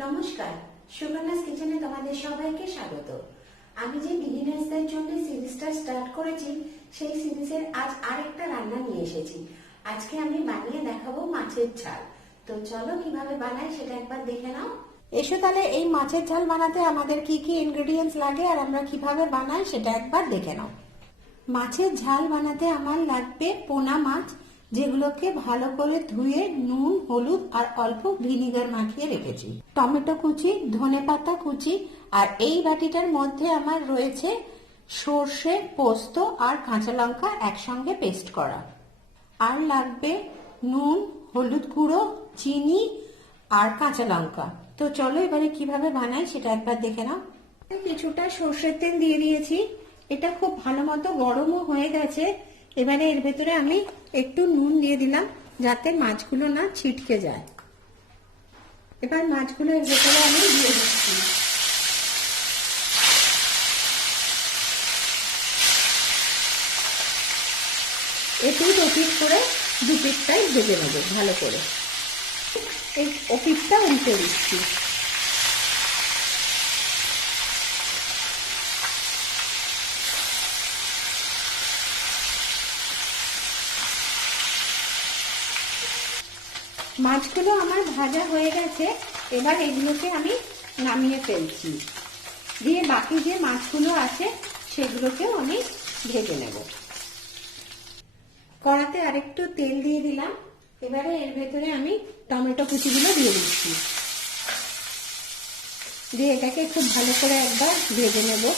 নমস্কার, সুকন্যাস কিচেনে তোমাদের সবাইকে স্বাগত। আমি যে বিগিনার্সদের জন্য সিরিজটা স্টার্ট করেছি, সেই সিরিজের আজ আরেকটা রান্না নিয়ে এসেছি। আজকে আমি বানিয়ে দেখাবো মাছের ঝাল। তো চলো কীভাবে বানাই সেটা একবার দেখে নাও। এসো তাহলে এই মাছের ঝাল বানাতে আমাদের কি কি ইনগ্রেডিয়েন্টস লাগে আর আমরা কীভাবে বানাই সেটা একবার দেখে নাও। মাছের ঝাল বানাতে আমার লাগবে পোনা মাছ যেগুলোকে ভালো করে ধুয়ে নুন, হলুদ আর অল্প ভিনিগার মাখিয়ে রেখেছি। টমেটো কুচি, ধনে পাতা কুচি আর এই বাটিটার মধ্যে আমার রয়েছে সর্ষে, পোস্ত আর কাঁচা লঙ্কা একসঙ্গে পেস্ট করা। আর লাগবে নুন, হলুদ গুঁড়ো, চিনি আর কাঁচা লঙ্কা। তো চলো এবারে কীভাবে বানাই সেটা একবার দেখে নাও। কিছুটা সর্ষের তেল দিয়ে দিয়েছি। এটা খুব ভালো মতো গরমও হয়ে গেছে। এবারে এর ভেতরে আমি একটু নুন দিয়ে দিলাম যাতে মাছগুলো না ছিটকে যায়। এবার মাছগুলো এর ভেতরে আমি দিয়ে দিচ্ছি। একটু ওপিট করে দু পিঠটাই ভেজে নেব ভালো করে। এই ওপিটটা উল্টে দিচ্ছি। মাছগুলো আমার ভাজা হয়ে গেছে, এবার এগুলোকে আমি নামিয়ে ফেলছি। দিয়ে বাকি যে মাছগুলো আছে, সেগুলোকেও আমি ভেজে নেব। কড়াতে আরেকটু তেল দিয়ে দিলাম। এবারে এর ভেতরে আমি টমেটো কুচিগুলো দিয়ে দিচ্ছি। দিয়ে এটাকে খুব ভালো করে একবার ভেজে নেব।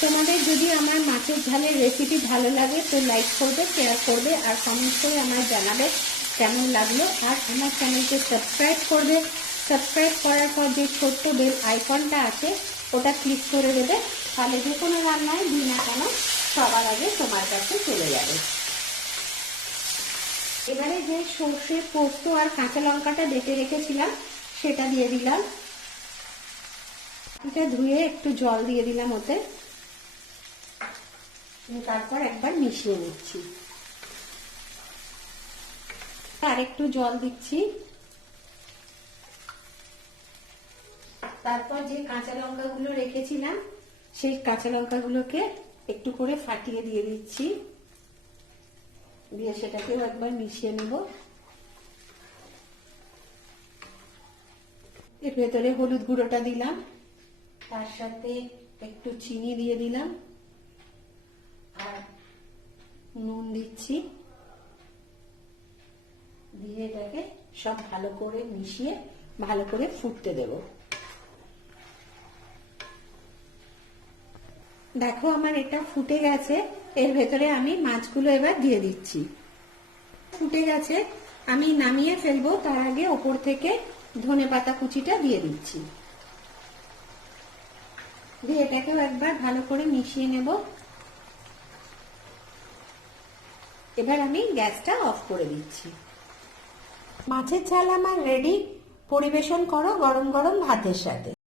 তোমাদের যদি আমার মাছের ঝালের রেসিপি ভালো লাগে, তো লাইক করবে শেয়ার করবে, আর কমেন্ট করে আমার জানাবে। কেমন লাগল। আর আমার চ্যানেলকে সাবস্ক্রাইব করবে। সাবস্ক্রাইব করার পর যে ছোট্ট বেল আইকনটা আছে, ওটা ক্লিক করে দেবে। তাহলে যে কোনো রান্নায় দিই না কেন সবার আগে তোমার কাছে চলে যাবে। এবারে যে সর্ষে পোস্ত আর কাঁচা লঙ্কাটা বেটে রেখেছিলাম, সেটা দিয়ে দিলাম। এটা ধুয়ে একটু জল দিয়ে দিলাম ওতে। তারপর একবার মিশিয়ে নিচ্ছি। আর একটু জল দিচ্ছি। তারপর যে কাঁচা লঙ্কাগুলো রেখেছিলাম, সেই কাঁচা লঙ্কাগুলোকে একটু করে ফাটিয়ে দিয়ে দিচ্ছি। দিয়ে সেটাকেও একবার মিশিয়ে নেব। এর ভেতরে হলুদ গুঁড়োটা দিলাম। তার সাথে একটু চিনি দিয়ে দিলাম। আর নুন দিচ্ছি। দিয়ে এটাকে সব ভালো করে মিশিয়ে ভালো করে ফুটতে দেব। দেখো আমার এটা ফুটে গেছে, এর ভেতরে আমি মাছগুলো এবার দিয়ে দিচ্ছি। ফুটে গেছে, আমি নামিয়ে ফেলব, তার আগে ওপর থেকে ধনে পাতা কুচিটা দিয়ে দিচ্ছি। দিয়ে এটাকেও একবার ভালো করে মিশিয়ে নেব। এবার আমি গ্যাসটা অফ করে দিচ্ছি। মাছের চাল আমার রেডি পরিবেশন করো গরম গরম ভাতের সাথে।